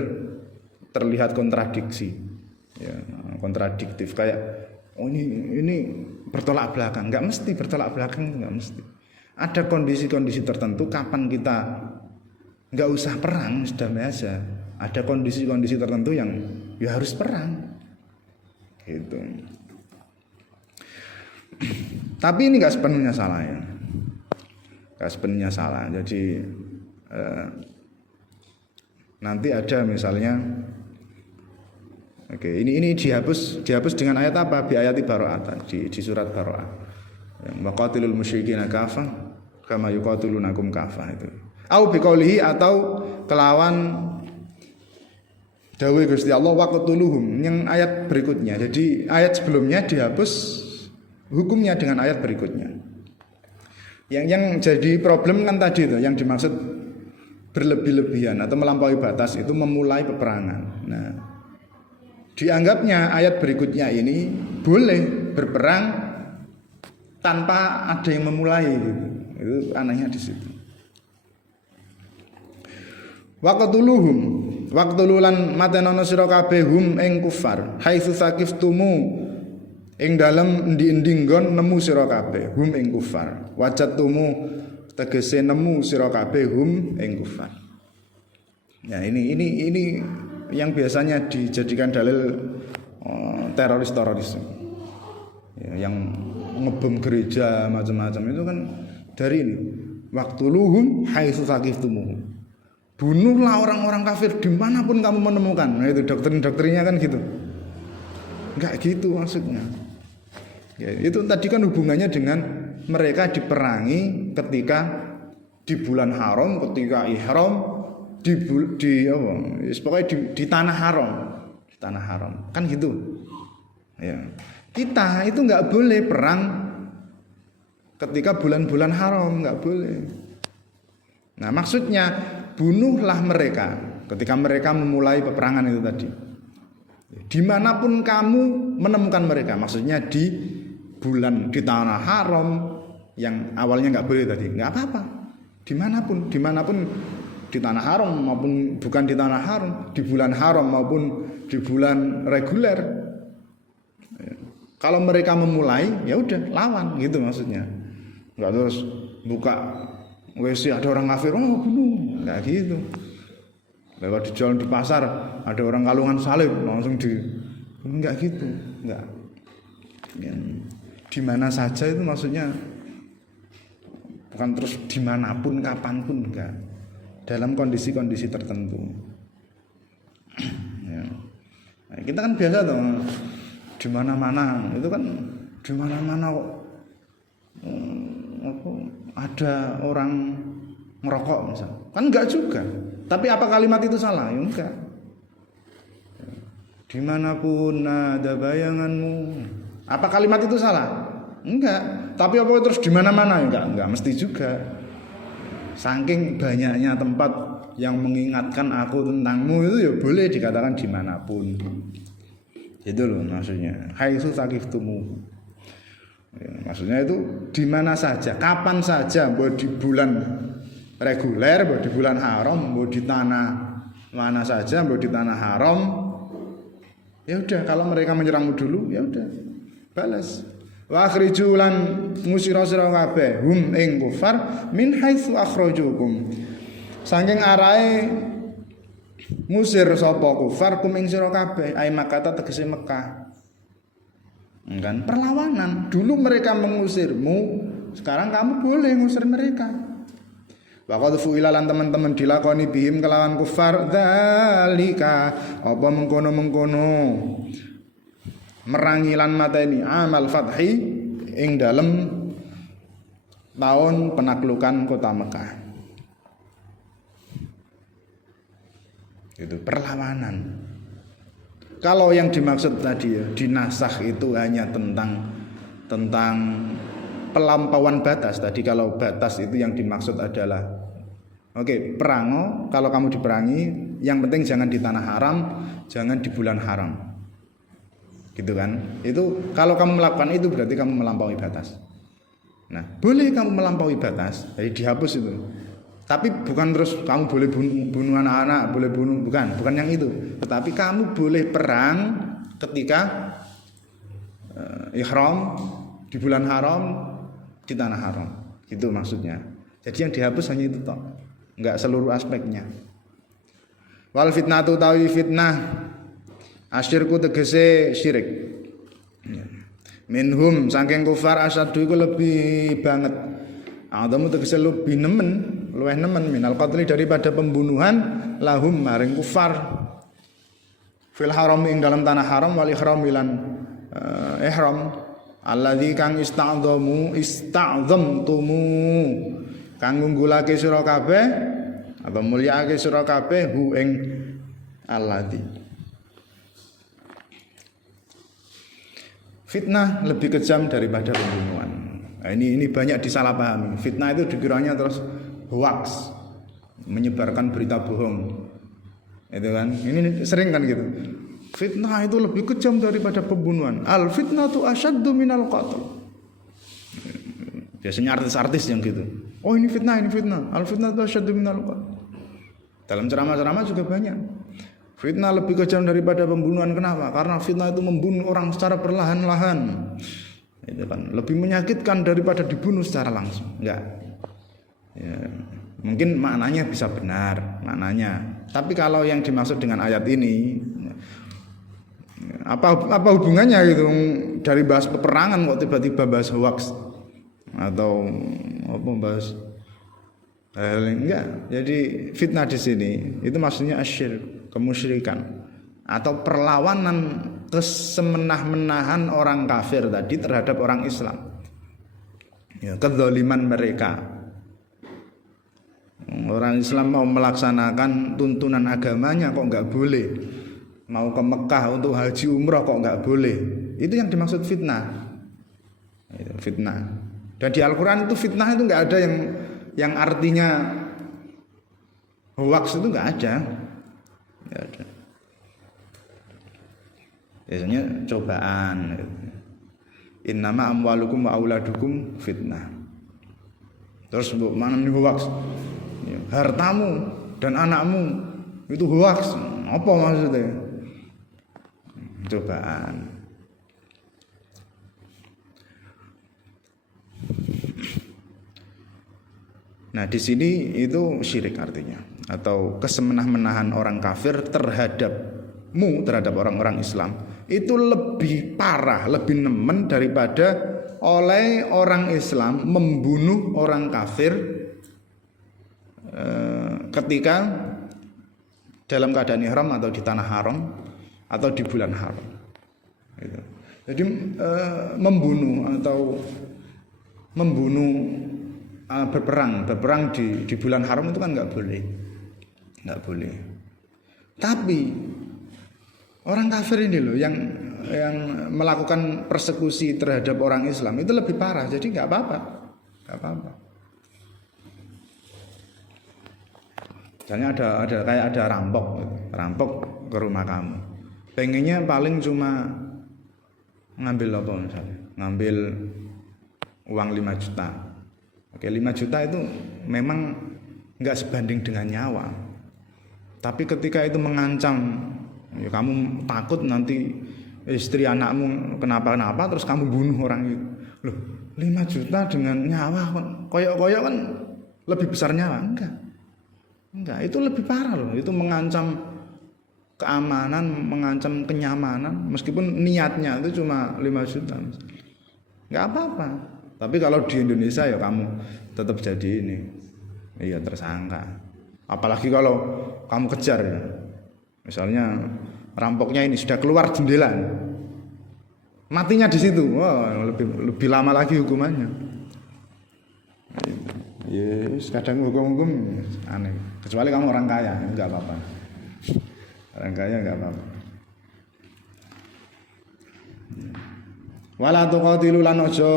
terlihat kontradiksi, ya, kontradiktif, kayak oh ini bertolak belakang. Nggak mesti bertolak belakang, nggak mesti. Ada kondisi-kondisi tertentu kapan kita nggak usah perang, damai aja. Ada kondisi-kondisi tertentu yang ya harus perang, gitu. Tapi ini nggak sepenuhnya salah ya, nggak sepenuhnya salah. Jadi nanti ada misalnya. Oke, ini dihapus dengan ayat apa? Bi ayati Baro'ah di surat Baro'ah. Yang waqatilul musyrikina kafah kama yuqatilunakum kafah itu. Au biqaulihi, atau kelawan dawuh Gusti Allah waqtuluhum, yang ayat berikutnya. Jadi ayat sebelumnya dihapus hukumnya dengan ayat berikutnya. Yang jadi problem kan tadi itu, yang dimaksud berlebih-lebihan atau melampaui batas itu memulai peperangan. Nah, dianggapnya ayat berikutnya ini boleh berperang tanpa ada yang memulai gitu. Itu anehnya di situ. Waqtululan matenono sira kabeh hum ing kufar haitsu sakiftumu ing dalem endi-endi nggon nemu sira kabeh hum ing kufar wajatumu tegese nemu sira kabeh hum ing kufar. Ya ini yang biasanya dijadikan dalil teroris ya, yang ngebom gereja macam-macam itu kan dari ini waqtuluhum haitsu saqiftumuhum, bunuhlah orang-orang kafir dimanapun kamu menemukan. Nah itu doktrinnya kan gitu, enggak gitu maksudnya ya, itu tadi kan hubungannya dengan mereka diperangi ketika di bulan haram, ketika ihram pokoknya di tanah haram kan gitu ya. Kita itu nggak boleh perang ketika bulan-bulan haram, nggak boleh. Nah maksudnya bunuhlah mereka ketika mereka memulai peperangan itu tadi, dimanapun kamu menemukan mereka. Maksudnya di tanah haram yang awalnya nggak boleh tadi, nggak apa-apa, dimanapun di tanah haram maupun bukan di tanah haram, di bulan haram maupun di bulan reguler. Kalau mereka memulai, ya udah lawan gitu maksudnya. Enggak terus buka WC ada orang kafir, oh bunuh, enggak gitu. Lewat di jalan di pasar ada orang kalungan salib, langsung enggak gitu, enggak. Ya, di mana saja itu maksudnya, bukan terus dimanapun kapanpun, enggak. Dalam kondisi-kondisi tertentu. Ya. Nah, kita kan biasa tuh di mana-mana, itu kan di mana-mana kok ada orang ngerokok misal. Kan enggak juga. Tapi apa kalimat itu salah? Ya enggak. Dimanapun ada bayanganmu. Apa kalimat itu salah? Enggak. Tapi apa terus di mana-mana? Enggak mesti juga. Saking banyaknya tempat yang mengingatkan aku tentangmu itu ya boleh dikatakan dimanapun. Itu loh maksudnya. Haitsu taqiftumu. Ya, maksudnya itu di mana saja, kapan saja, mau di bulan reguler, mau di bulan haram, mau di tanah mana saja, mau di tanah haram. Ya udah, kalau mereka menyerangmu dulu, ya udah, balas. Wa akhriju lan ngusira sira kabeh hum ing kufar min haitsu akhrajukum. Saking arahe ngusir sapa kufar kum ing sira kabeh, ai Makkah tegese Mekah. Kan perlawanan. Dulu mereka mengusirmu, sekarang kamu boleh ngusir mereka. Wa qad fu'ila lan teman-teman dilakoni bihim kelawan kufar dzalika apa mengkono-mengkono merangi lan mateni amal fathi ing dalem tahun penaklukan kota Mekah. Itu perlawanan. Kalau yang dimaksud tadi ya, dinasakh itu hanya tentang pelampauan batas. Tadi kalau batas itu yang dimaksud adalah perango, kalau kamu diperangi yang penting jangan di tanah haram, jangan di bulan haram. Gitu kan? Itu kalau kamu melakukan itu berarti kamu melampaui batas. Nah, boleh kamu melampaui batas, jadi dihapus itu. Tapi bukan terus kamu boleh bunuh anak-anak, boleh bunuh, bukan yang itu. Tetapi kamu boleh perang ketika ihram di bulan haram, di tanah haram. Itu maksudnya. Jadi yang dihapus hanya itu toh, enggak seluruh aspeknya. Wal fitnatu tawi fitnah asyirku tegese syirik. Minhum saking kufar asyadu iku lebih banget. Adamu tegese lebih luweh nemen minal qatli daripada pembunuhan lahum maring kufar. Fil haram ing dalam tanah haram wal ihram lan ihram alladzi kang ista'zamtumu kang ngunggulake sira kabeh atau mulyake sira kabeh hu ing alladzi. Fitnah lebih kejam daripada pembunuhan. Nah, ini banyak disalahpahami. Fitnah itu dikiranya terus hoax, menyebarkan berita bohong. Itu kan? Ini sering kan gitu. Fitnah itu lebih kejam daripada pembunuhan. Al fitnatu asyaddu minal qatl. Biasanya artis-artis yang gitu. Oh ini fitnah. Al fitnatu asyaddu minal qatl. Dalam ceramah-ceramah juga banyak. Fitnah lebih kejam daripada pembunuhan. Kenapa? Karena fitnah itu membunuh orang secara perlahan-lahan. Itu kan lebih menyakitkan daripada dibunuh secara langsung. Enggak. Ya, mungkin maknanya bisa benar, maknanya. Tapi kalau yang dimaksud dengan ayat ini, apa hubungannya gitu? Dari bahas peperangan kok tiba-tiba bahas hoax atau apa bahas enggak. Jadi fitnah di sini itu maksudnya asyirk, kemusyrikan atau perlawanan kesemenah-menahan orang kafir tadi terhadap orang Islam. Ya, kezaliman mereka. Orang Islam mau melaksanakan tuntunan agamanya kok enggak boleh. Mau ke Mekah untuk haji umrah kok enggak boleh. Itu yang dimaksud fitnah. Itu fitnah. Dan di Al-Qur'an itu fitnah itu enggak ada yang artinya hoax, itu enggak ada. Enggak ada. Biasanya cobaan. Innama amwalukum wa auladukum fitnah. Terus mana nih hoax? Ya, hartamu dan anakmu itu hoax. Apa maksudnya? Cobaan. Nah, di sini itu syirik artinya, atau kesemenah-menahan orang kafir terhadap orang-orang Islam. Itu lebih parah, lebih nemen daripada oleh orang Islam membunuh orang kafir ketika dalam keadaan ihram atau di tanah haram atau di bulan haram. Gitu. Jadi membunuh berperang di bulan haram itu kan nggak boleh. Tapi orang kafir ini loh yang yang melakukan persekusi terhadap orang Islam itu lebih parah. Jadi nggak apa-apa. Misalnya ada rampok ke rumah kamu. Pengennya paling cuma ngambil apa misalnya? Ngambil uang 5 juta. Oke, 5 juta itu memang nggak sebanding dengan nyawa. Tapi ketika itu mengancam, ya kamu takut nanti istri anakmu kenapa-napa terus kamu bunuh orang itu. Loh, 5 juta dengan nyawa koyok-koyok kan lebih besar nyawa? Enggak, itu lebih parah loh. Itu mengancam keamanan, mengancam kenyamanan meskipun niatnya itu cuma 5 juta. Enggak apa-apa. Tapi kalau di Indonesia ya kamu tetap jadi ini. Iya, tersangka. Apalagi kalau kamu kejar ya. Misalnya rampoknya ini sudah keluar jendela. Matinya di situ. Wah, lebih lama lagi hukumannya. Yes, kadang hukum aneh. Kecuali kamu orang kaya, enggak apa-apa. Orang kaya enggak apa-apa. Wala tuqatilu lan aja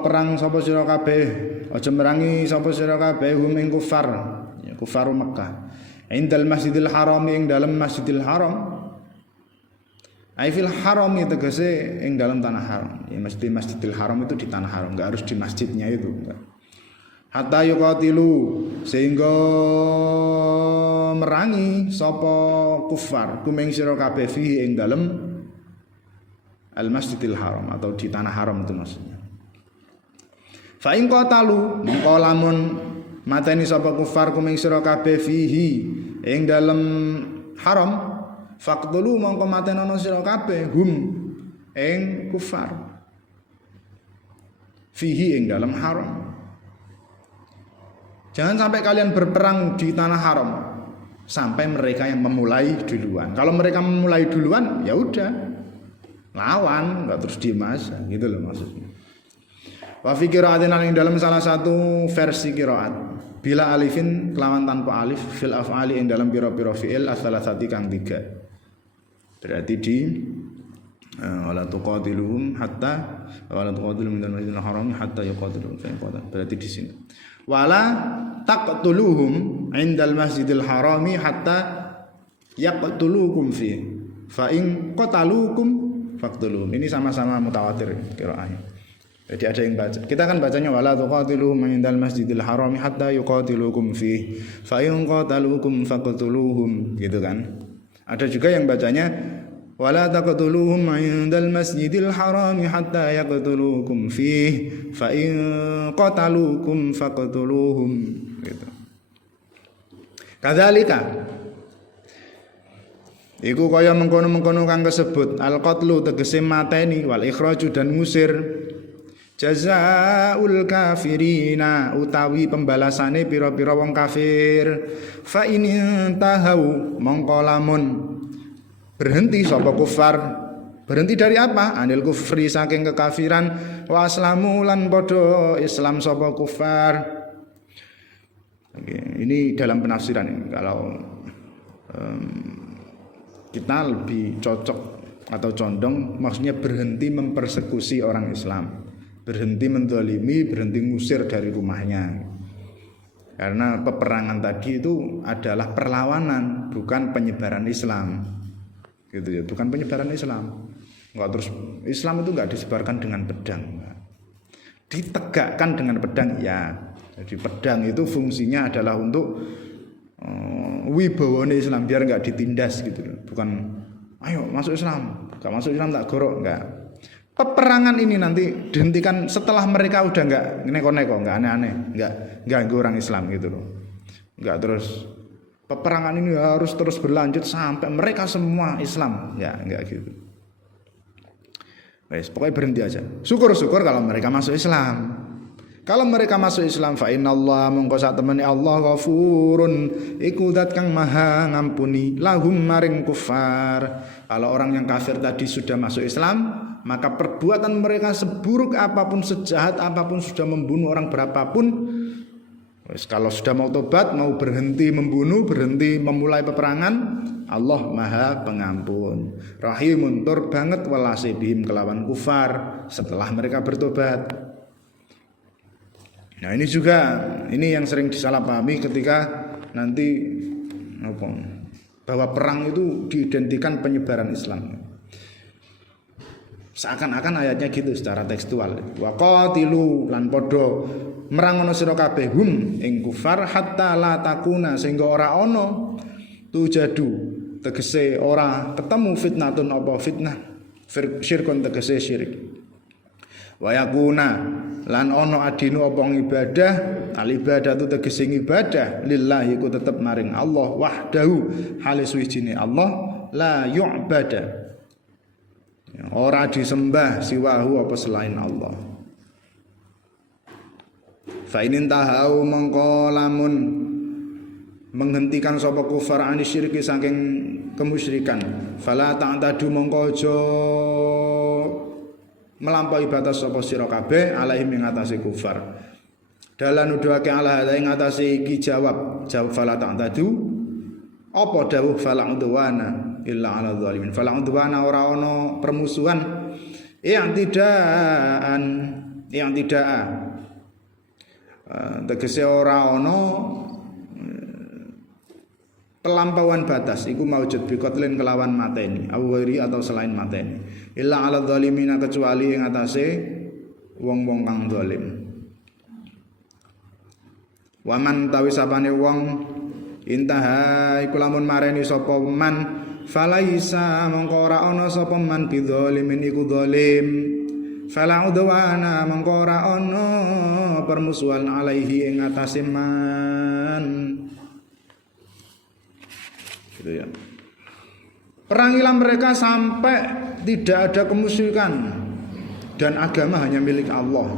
perang sapa sira kabeh, aja merangi sapa sira kabeh hum ing kufar, ya kufaru Makkah. Indal Masjidil Haram ing dalam Masjidil Haram. Ai fil haram itu tegese ing dalam tanah haram. Ya mesti Masjidil Haram itu di tanah haram, enggak harus di masjidnya itu, enggak. Hatta yuqatilu sehingga merangi sapa kufar kumeng sira kabeh fihi ing dalem al Masjidil Haram atau di tanah haram itu maksudnya. Fa in qatalu mengko lamun mateni sapa kufar kumeng sira kabeh fihi ing dalem haram faqtulu mongko matenono sira kabeh hum ing kufar fihi ing dalem haram. Jangan sampai kalian berperang di tanah haram sampai mereka yang memulai duluan. Kalau mereka memulai duluan, ya udah lawan, nggak terus diem aja, gitu loh maksudnya. Wa fi qira'atin ing dalam salah satu versi qiraat bila alifin kelawan tanpa alif fil af'ali ing dalam pira-pira fi'il as-salasati kang 3. Berarti di wala tuqatiluhum hatta wala tuqatiluhum min al-masjidil haram hatta yuqatiluhum fa in. Berarti di sini. Wala taqtuluhum indal masjidil harami hatta yaqtulukum fi fa in qataluukum faqtuluhum. Ini sama-sama mutawatir qiraahnya. Jadi ada yang baca. Kita kan bacanya wala tuqatiluhum indal masjidil harami hatta yuqatilukum fi fa in qataluukum faqtuluhum, gitu kan. Ada juga yang bacanya wala taqtuluhum indal masjidil harami hatta yaqtulukum fihi fa in qataluukum faqtuluhum, gitu. Kadzalika iku kaya mengkono-mengkono kang kesebut al-qatlu tegese mateni wal ikhraju dan ngusir jazaul kafirina utawi pembalasane pira-pira wong kafir fa in tahau mongko lamun berhenti sapa kufar. Berhenti dari apa? Anil kufri saking kekafiran wa aslamu lan padha Islam sapa kufar. Oke, ini dalam penafsiran ini. Kalau kita lebih cocok atau condong maksudnya berhenti mempersekusi orang Islam, berhenti menzalimi, berhenti ngusir dari rumahnya. Karena peperangan tadi itu adalah perlawanan, bukan penyebaran Islam. Gitu ya, bukan penyebaran Islam. Enggak, terus Islam itu enggak disebarkan dengan pedang, ditegakkan dengan pedang ya. Jadi pedang itu fungsinya adalah untuk wibawane Islam biar enggak ditindas gitu loh. Bukan ayo masuk Islam, enggak masuk Islam tak gorok, enggak. Peperangan ini nanti dihentikan setelah mereka udah enggak neko-neko, enggak aneh-aneh, enggak ganggu orang Islam gitu loh. Enggak terus peperangan ini harus terus berlanjut sampai mereka semua Islam. Ya, enggak gitu. Wes, pokoknya berhenti aja. Syukur-syukur kalau mereka masuk Islam. Kalau mereka masuk Islam fa innallaha mongko sak temene Allah ghafurun iku zat kang maha ngampuni lahum maring kufar. Kalau orang yang kafir tadi sudah masuk Islam, maka perbuatan mereka seburuk apapun, sejahat apapun, sudah membunuh orang berapapun, Kalau sudah mau tobat, mau berhenti membunuh, berhenti memulai peperangan, Allah Maha Pengampun. Rahimun, tur banget welase bihim kelawan kufar setelah mereka bertobat. Nah, ini juga yang sering disalahpahami ketika nanti bahwa perang itu diidentikan penyebaran Islam. Seakan-akan ayatnya gitu secara tekstual. Wa qatilu lan padha merangono sira kabeh hum ing kufar hatta la takuna sehingga ora ana tujadu tegese ora ketemu fitnatun apa fitnah syirkun tegese syirik. Wa yakuna lan ana adinu apa ibadah al ibadatu tegese ibadah lillahi ku tetep maring Allah wahdahu halis wijine Allah la yu'bada ora disembah siwahu apa selain Allah. Fa inin tahau mongko lamun menghentikan sapa kufar anisyirki saking kemusyrikan fala ta'tadu mongko aja melampaui batas sapa sira kabeh alaihim ing atase kufar. Dalan nuduhake ala hada ing atase iki jawab fala ta'tadu apa dawuh fala udwana illa ala zalimin. Fala udwana ora ana permusuhan yang tidak tegese ora ana pelampauan batas iku maujud biqatlin kelawan mateni awwiri atau selain mateni illa ala zalimina kecuali ing atase wong-wong kang zalim. Waman tawi sapane wong intaha iku lamun mareni sapa man falaisa mongko ora ana sapa man bidzalimin iku zalim. Fala udwana mongko ora ana permusuhan alaihi ing atase man. Gitu ya. Perangilah mereka sampai tidak ada kemusyrikan dan agama hanya milik Allah.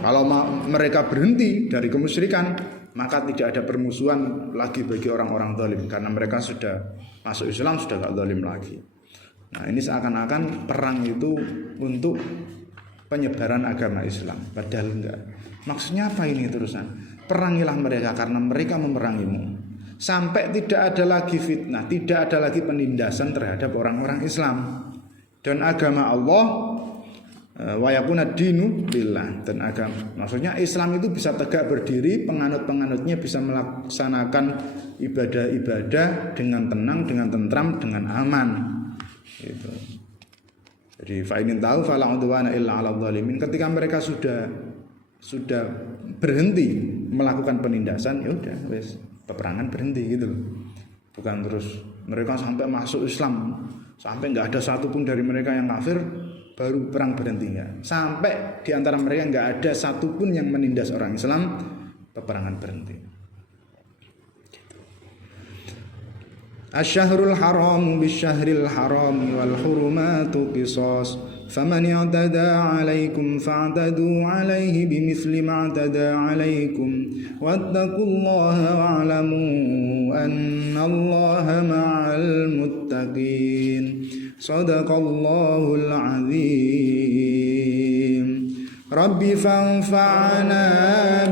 Kalau mereka berhenti dari kemusyrikan, maka tidak ada permusuhan lagi bagi orang-orang zalim karena mereka sudah masuk Islam, sudah enggak zalim lagi. Nah, ini seakan-akan perang itu untuk penyebaran agama Islam, padahal enggak. Maksudnya apa ini terusan? Perangilah mereka karena mereka memerangimu. Sampai tidak ada lagi fitnah, tidak ada lagi penindasan terhadap orang-orang Islam. Dan agama Allah wa yakuna dinu lillah, dan agama maksudnya Islam itu bisa tegak berdiri, penganut-penganutnya bisa melaksanakan ibadah-ibadah dengan tenang, dengan tentram, dengan aman. Gitu. Jadi fa'inin tahu fala udwana illa 'alal zalimin. Ketika mereka sudah berhenti melakukan penindasan, ya udah wes peperangan berhenti gitu loh. Bukan terus mereka sampai masuk Islam, sampai enggak ada satupun dari mereka yang kafir baru perang berhenti enggak. Sampai di antara mereka enggak ada satupun yang menindas orang Islam, peperangan berhenti. Asy-syahrul haram bisyahril haram wal hurumatu qisas faman i'tada 'alaikum fa'tadu 'alaihi bimithli ma i'tada 'alaikum wattaqullaha wa'lamu annallaha ma'al muttaqin. Shadaqallahul 'azim. Rabbi fanfa'na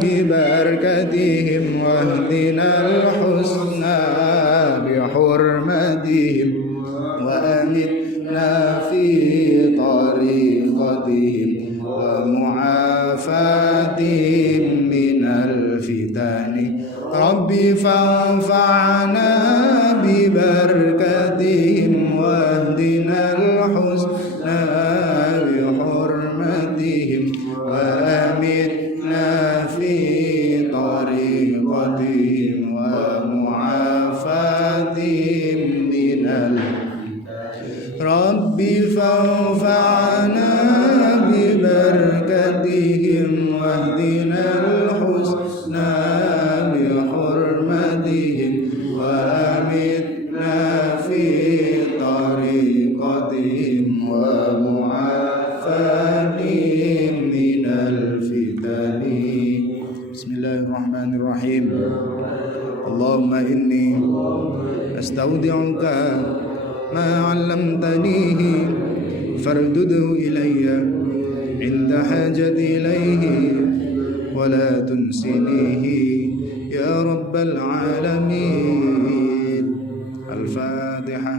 bi barakatihim wahdinal husna بحرمتهم وأمتنا في طريقتهم ومعافاتهم من الفتن رب فانفعنا ببركتهم واهدنا الحسنى بحرمتهم وأمتنا في طريقتهم Rabbi fanfa'na bibarakatihim wahdinal husna bihurmatihim wa amitna fi tariqatihim wa mu'afatihim minal fitani. Bismillahirrahmanirrahim. Allahumma inni astaudi'uka ما علمتنيه فاردده إلي عند حاجتي إليه ولا تنسنيه يا رب العالمين. الفاتحة.